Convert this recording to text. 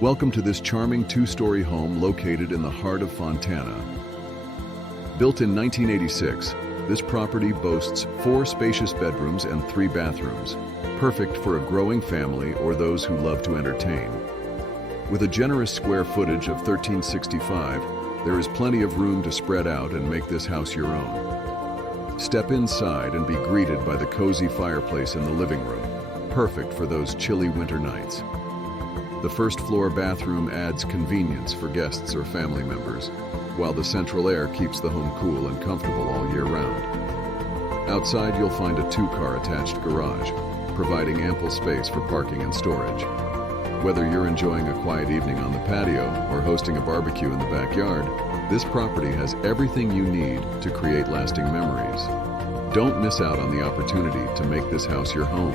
Welcome to this charming two-story home located in the heart of Fontana. Built in 1986, this property boasts 4 spacious bedrooms and 3 bathrooms, perfect for a growing family or those who love to entertain. With a generous square footage of 1365, there is plenty of room to spread out and make this house your own. Step inside and be greeted by the cozy fireplace in the living room, perfect for those chilly winter nights. The first floor bathroom adds convenience for guests or family members, while the central air keeps the home cool and comfortable all year round. Outside, you'll find a 2-car attached garage, providing ample space for parking and storage. Whether you're enjoying a quiet evening on the patio or hosting a barbecue in the backyard, this property has everything you need to create lasting memories. Don't miss out on the opportunity to make this house your home.